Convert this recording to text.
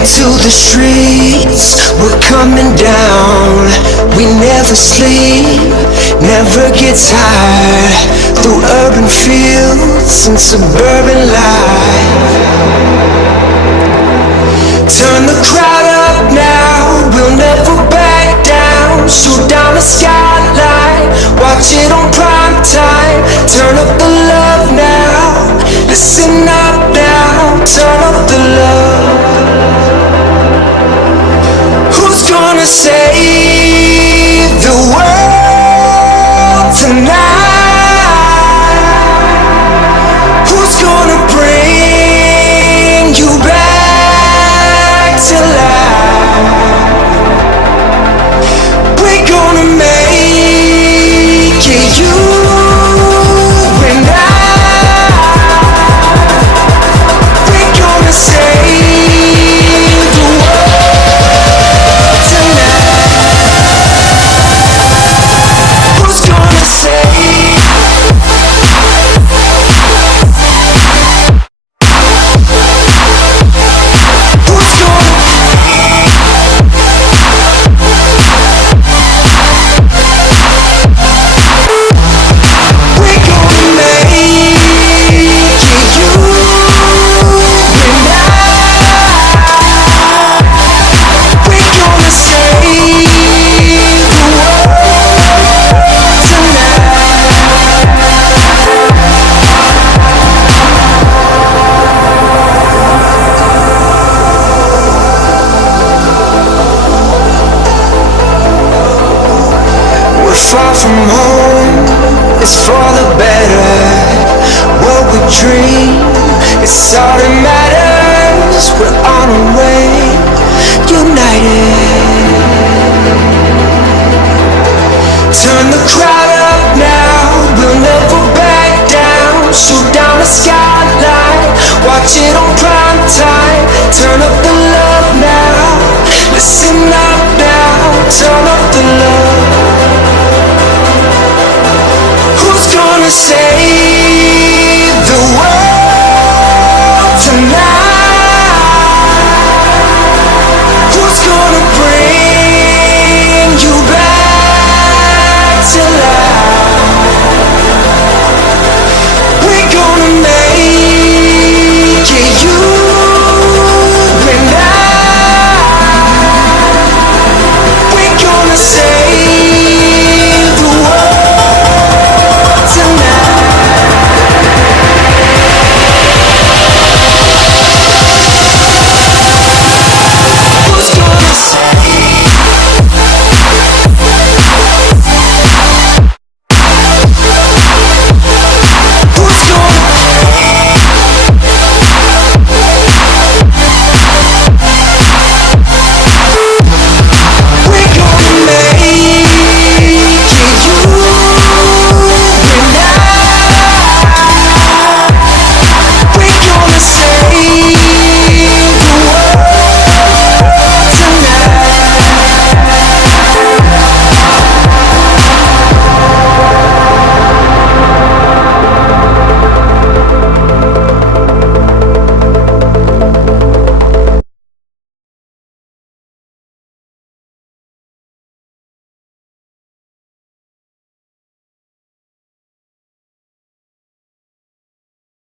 into the streets, we're coming down. We never sleep, never get tired. Through urban fields and suburban life. Turn the crowd up now, we'll never back down. Shoot down the skyline, watch it on prime time. Turn up the love now, listen up now. Turn up the love. Who's gonna save the world tonight? Who's gonna bring you back to life? We're gonna make it, you and I. We're gonna save the world tonight. Who's gonna save? Who's We're gonna make it, you and I. We're gonna save the world tonight. We're far from home, it's for the better. What we dream, it's all that matters. We're on our way, united. Turn the crowd up now, we'll never back down. Shoot down the skyline, watch it on prime time. Turn up the love now, listen up now. Turn up the love. Who's gonna save the world?